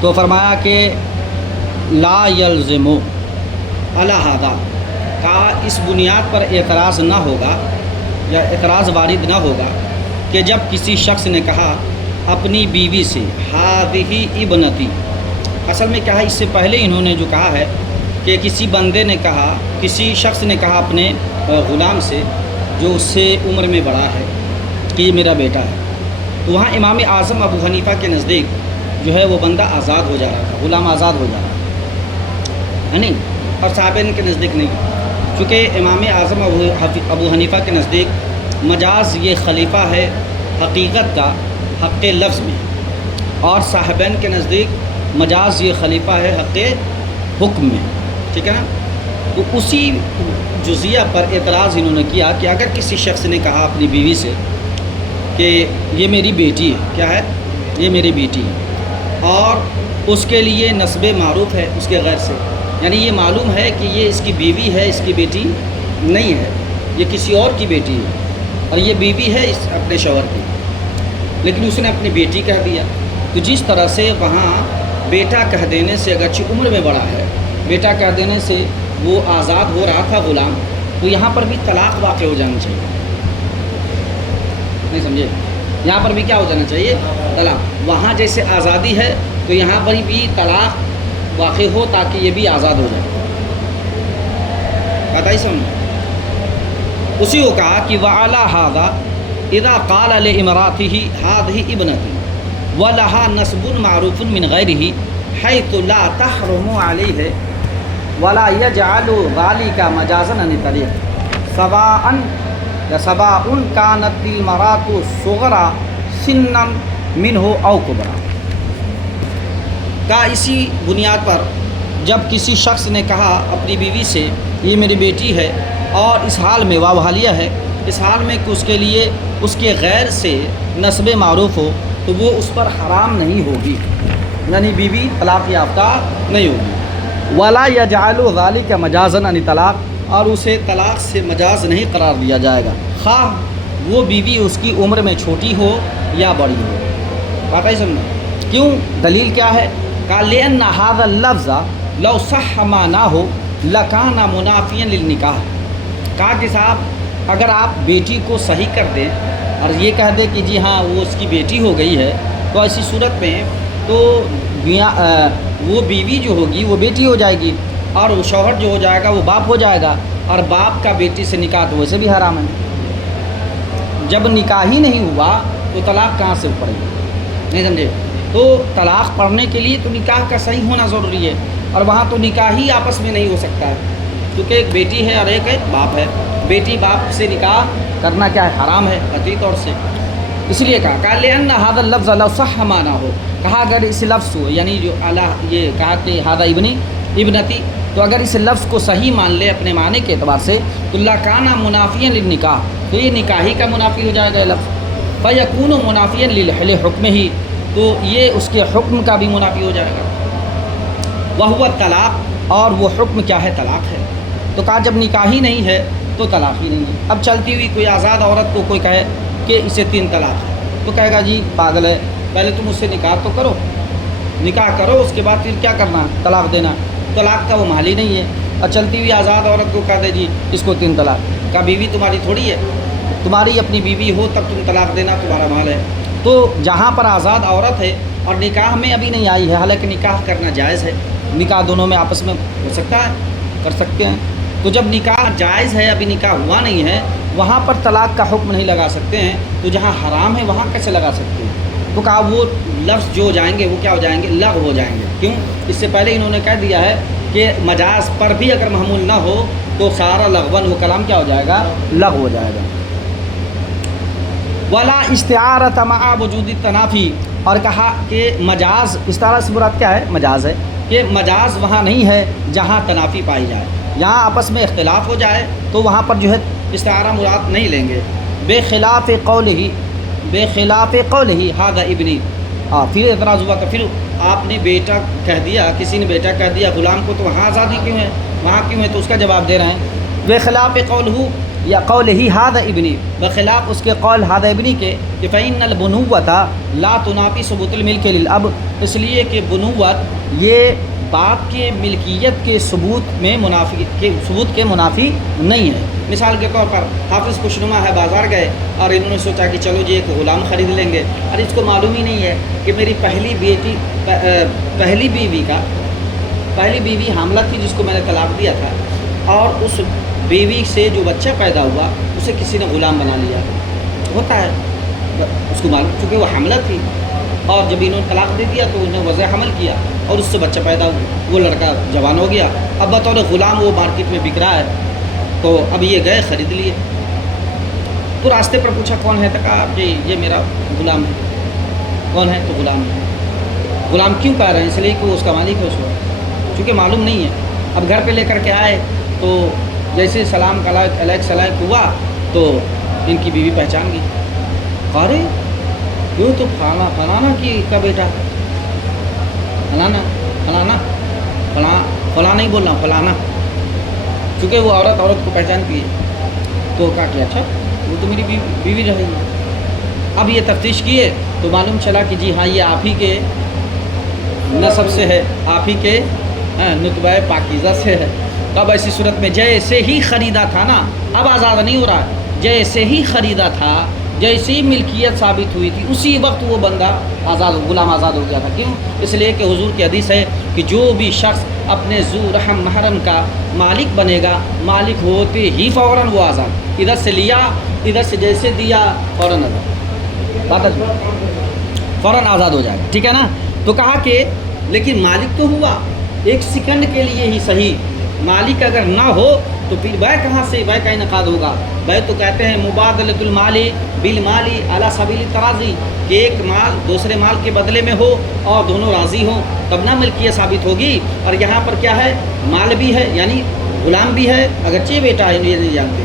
تو فرمایا کہ لا یلزمو علی ھذا، کہا اس بنیاد پر اعتراض نہ ہوگا یا اعتراض وارد نہ ہوگا کہ جب کسی شخص نے کہا اپنی بیوی سے ھذہ ابنتی، اصل میں کیا ہے، اس سے پہلے انہوں نے جو کہا ہے کہ کسی بندے نے کہا، کسی شخص نے کہا اپنے غلام سے جو اس سے عمر میں بڑا ہے کہ یہ میرا بیٹا ہے، تو وہاں امام اعظم ابو حنیفہ کے نزدیک جو ہے وہ بندہ آزاد ہو جا رہا تھا، غلام آزاد ہو جا رہا ہے نہیں، اور صحابین کے نزدیک نہیں، چونکہ امام اعظم ابو حنیفہ کے نزدیک مجاز یہ خلیفہ ہے حقیقت کا حق لفظ میں، اور صاحبین کے نزدیک مجاز یہ خلیفہ ہے حق حکم میں، ٹھیک ہے نا۔ تو اسی جزیہ پر اعتراض انہوں نے کیا کہ اگر کسی شخص نے کہا اپنی بیوی سے کہ یہ میری بیٹی ہے، کیا ہے، یہ میری بیٹی ہے، اور اس کے لیے نسب معروف ہے اس کے غیر سے، یعنی یہ معلوم ہے کہ یہ اس کی بیوی ہے، اس کی بیٹی نہیں ہے، یہ کسی اور کی بیٹی ہے، اور یہ بیوی ہے اس اپنے شوہر کی، لیکن اس نے اپنی بیٹی کہہ دیا، تو جس طرح سے وہاں بیٹا کہہ دینے سے اگرچہ عمر میں بڑا ہے، بیٹا کہہ دینے سے وہ آزاد ہو رہا تھا غلام، تو یہاں پر بھی طلاق واقع ہو جانا چاہیے، نہیں سمجھے، یہاں پر بھی کیا ہو جانا چاہیے، طلاق، وہاں جیسے آزادی ہے تو یہاں پر بھی طلاق واقع ہو تاکہ یہ بھی آزاد ہو جائے، پتہ ہی سمجھ۔ اسی کو کہا کہ وعلی ھذا اذا قال لامرأته ھذہ ابنتی ولها نسب معروف من غیرہ حیث لا تحرم علیہ ولا یجعل ذلک مجازا عن طریق سواء كانت المرأة صغرى سنا منہ او کبرا، کا اسی بنیاد پر جب کسی شخص نے کہا اپنی بیوی سے یہ میری بیٹی ہے، اور اس حال میں واو حالیہ ہے، اس حال میں کہ اس کے لیے اس کے غیر سے نسب معروف ہو، تو وہ اس پر حرام نہیں ہوگی، یعنی بیوی طلاق یافتہ نہیں ہوگی، ولا یجعل ذلک مجازا عن طلاق، اور اسے طلاق سے مجاز نہیں قرار دیا جائے گا، خواہ وہ بیوی اس کی عمر میں چھوٹی ہو یا بڑی ہو، بات ہی سمجھنا، کیوں، دلیل کیا ہے، کہ لأن هذا اللفظ لو صح معناه لکان منافیا للنکاح، کہا کہ صاحب اگر آپ بیٹی کو صحیح کر دیں اور یہ کہہ دیں کہ جی ہاں وہ اس کی بیٹی ہو گئی ہے، تو ایسی صورت میں تو وہ بیوی جو ہوگی وہ بیٹی ہو جائے گی، اور وہ شوہر جو ہو جائے گا وہ باپ ہو جائے گا، اور باپ کا بیٹی سے نکاح تو ویسے بھی حرام ہے، جب نکاح ہی نہیں ہوا تو طلاق کہاں سے پڑے گی، نہیں سمجھے، تو طلاق پڑھنے کے لیے تو نکاح کا صحیح ہونا ضروری ہے، اور وہاں تو نکاح ہی آپس میں نہیں ہو سکتا ہے، کیونکہ ایک بیٹی ہے اور ایک باپ ہے، بیٹی باپ سے نکاح کرنا کیا ہے، حرام ہے قطعی طور سے، اس لیے کہا لأن هذا اللفظ لو صح معناه، کہا اگر اس لفظ کو یعنی جو یہ کہا کہ ھذا ابنتی، تو اگر اس لفظ کو صحیح مان لے اپنے معنی کے اعتبار سے تو لکان منافیا للنکاح، تو یہ نکاحی کا منافی ہو جائے گا لفظ، فیکون منافیا لحکمہ، تو یہ اس کے حکم کا بھی منافی ہو جائے گا، وہو طلاق، اور وہ حکم کیا ہے، طلاق ہے، تو کہا جب نکاح ہی نہیں ہے تو طلاق ہی نہیں ہے۔ اب چلتی ہوئی کوئی آزاد عورت کو کوئی کہے کہ اسے 3 طلاق ہے، تو کہے گا جی پاگل ہے، پہلے تم اس سے نکاح تو کرو، نکاح کرو، اس کے بعد پھر کیا کرنا، طلاق دینا، طلاق کا وہ مال ہی نہیں ہے، اور چلتی ہوئی آزاد عورت کو کہہ دے جی اس کو 3 طلاق، کا بیوی تمہاری تھوڑی ہے، تمہاری اپنی بیوی ہو تب تم طلاق دینا تمہارا مال ہے، تو جہاں پر آزاد عورت ہے اور نکاح میں ابھی نہیں آئی ہے، حالانکہ نکاح کرنا جائز ہے، نکاح دونوں میں آپس میں ہو سکتا ہے، کر سکتے ہیں، تو جب نکاح جائز ہے ابھی نکاح ہوا نہیں ہے، وہاں پر طلاق کا حکم نہیں لگا سکتے ہیں، تو جہاں حرام ہے وہاں کیسے لگا سکتے ہیں، تو کہا وہ لفظ جو ہو جائیں گے وہ کیا ہو جائیں گے، لغو ہو جائیں گے، کیوں، اس سے پہلے انہوں نے کہہ دیا ہے کہ مجاز پر بھی اگر محمول نہ ہو تو سارا لغون وہ کلام کیا ہو جائے گا، لغو ہو جائے گا۔ ولا استعارۃ مع وجود التنافی، اور کہا کہ مجاز استعارہ سے مراد کیا ہے، مجاز ہے، کہ مجاز وہاں نہیں ہے جہاں تنافی پائی جائے، یہاں آپس میں اختلاف ہو جائے تو وہاں پر جو ہے استعارہ مراد نہیں لیں گے، بخلاف قولہ ھذا ابنی، پھر اعتراض ہوا کہ پھر آپ نے بیٹا کہہ دیا، کسی نے بیٹا کہہ دیا غلام کو، تو وہاں آزادی کیوں ہے، وہاں کیوں ہے، تو اس کا جواب دے رہے ہیں بخلاف قولہ یا قول ہی ہاد ابنی، بخلاف اس کے قول ہاد ابنی کے کہ فإن البنوۃ لا تنافی ثبوت الملک للاب، اس لیے کہ بنوت یہ باپ کے ملکیت کے ثبوت میں ثبوت کے منافی نہیں ہے۔ مثال کے طور پر حافظ خوشنما ہے، بازار گئے اور انہوں نے سوچا کہ چلو جی ایک غلام خرید لیں گے، اور اس کو معلوم ہی نہیں ہے کہ میری پہلی بیوی حاملہ تھی جس کو میں نے طلاق دیا تھا، اور اس بیوی سے جو بچہ پیدا ہوا اسے کسی نے غلام بنا لیا۔ ہوتا ہے اس کو معلوم، چونکہ وہ حاملہ تھی، اور جب انہوں نے طلاق دے دیا تو انہوں نے وضع حمل کیا اور اس سے بچہ پیدا ہوا، وہ لڑکا جوان ہو گیا، اب بطور غلام وہ مارکیٹ میں بک رہا ہے، تو اب یہ گئے خرید لیے۔ تو راستے پر پوچھا کون ہے، تو کہا جی یہ میرا غلام ہے۔ کون ہے؟ تو غلام ہے۔ غلام کیوں کہہ رہے ہیں؟ اس لیے کہ وہ اس کا مالک ہے اس وقت، چونکہ معلوم نہیں ہے۔ اب گھر پہ لے کر کے آئے تو جیسے سلام علیک سلام ہوا تو ان کی بیوی پہچان گئی، ارے یہ تو فلانا کی کا بیٹا، فلانا نہیں بول رہا ہوں، فلانا، چونکہ وہ عورت کو پہچان کی ہے، تو کہا کہ اچھا وہ تو میری بیوی رہے گی۔ اب یہ تفتیش کیے تو معلوم چلا کہ جی ہاں یہ آپ ہی کے نسب سے ہے، آپ ہی کے نطبہ پاکیزہ سے ہے۔ اب ایسی صورت میں جیسے ہی خریدا تھا نا، اب آزاد نہیں ہو رہا، جیسے ہی خریدا تھا، جیسی ہی ملکیت ثابت ہوئی تھی، اسی وقت وہ بندہ غلام آزاد ہو گیا تھا۔ کیوں؟ اس لیے کہ حضور کی حدیث ہے کہ جو بھی شخص اپنے ذو رحم محرم کا مالک بنے گا، مالک ہوتے ہی فوراً وہ آزاد، ادھر سے لیا، ادھر سے جیسے دیا فوراً آزاد، فوراً آزاد ہو جائے گا، ٹھیک ہے نا۔ تو کہا کہ لیکن مالک تو ہوا ایک سیکنڈ کے لیے ہی صحیح، مالک اگر نہ ہو تو پھر بے کہاں سے بے کا انعقاد ہوگا؟ بے تو کہتے ہیں مبادلۃ المال بالمال علی سبیل التراضی، کہ ایک مال دوسرے مال کے بدلے میں ہو اور دونوں راضی ہوں تب نہ ملکیت ثابت ہوگی۔ اور یہاں پر کیا ہے؟ مال بھی ہے، یعنی غلام بھی ہے، اگرچہ بیٹا ہے یہ نہیں جانتے،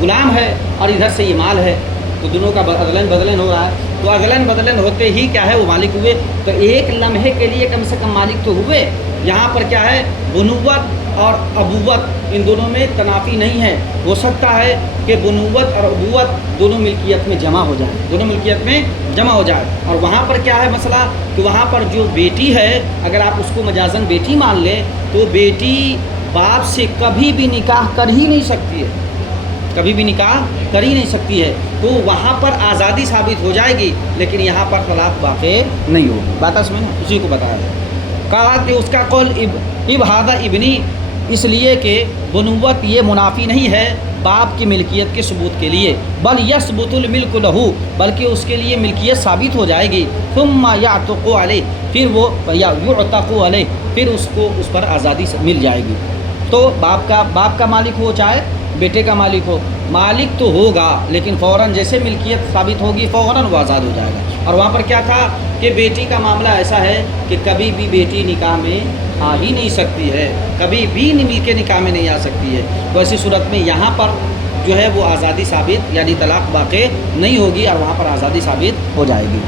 غلام ہے اور ادھر سے یہ مال ہے، تو دونوں کا بدلن ہو رہا ہے۔ تو بدلن ہوتے ہی کیا ہے وہ مالک ہوئے، تو ایک لمحے کے لیے کم سے کم مالک تو ہوئے۔ یہاں پر کیا ہے؟ بنوت اور ابوت ان دونوں میں تنافی نہیں ہے، ہو سکتا ہے کہ بنوت اور ابوت دونوں ملکیت میں جمع ہو جائے، اور وہاں پر کیا ہے مسئلہ کہ وہاں پر جو بیٹی ہے اگر آپ اس کو مجازن بیٹی مان لیں تو بیٹی باپ سے کبھی بھی نکاح کر ہی نہیں سکتی ہے، تو وہاں پر آزادی ثابت ہو جائے گی، لیکن یہاں پر طلاق واقع نہیں ہوگی۔ بات اس میں نا اسی کو بتایا ہے، کہا کہ اس کا قول ابہاد ابنی، اس لیے کہ بنوت یہ منافی نہیں ہے باپ کی ملکیت کے ثبوت کے لیے، بل یثبت الملک لہو، بلکہ اس کے لیے ملکیت ثابت ہو جائے گی، ثم یعتق علیہ، پھر وہ یعتق علیہ، پھر اس کو اس پر آزادی مل جائے گی۔ تو باپ کا مالک ہو چاہے بیٹے کا مالک ہو، مالک تو ہوگا لیکن فوراً جیسے ملکیت ثابت ہوگی فوراً وہ آزاد ہو جائے گا۔ اور وہاں پر کیا تھا کہ بیٹی کا معاملہ ایسا ہے کہ کبھی بھی بیٹی نکاح میں آ ہی نہیں سکتی ہے، کبھی بھی مل کے نکاح میں نہیں آ سکتی ہے، تو ایسی صورت میں یہاں پر جو ہے وہ آزادی ثابت یعنی طلاق واقع نہیں ہوگی اور وہاں پر آزادی ثابت ہو جائے گی۔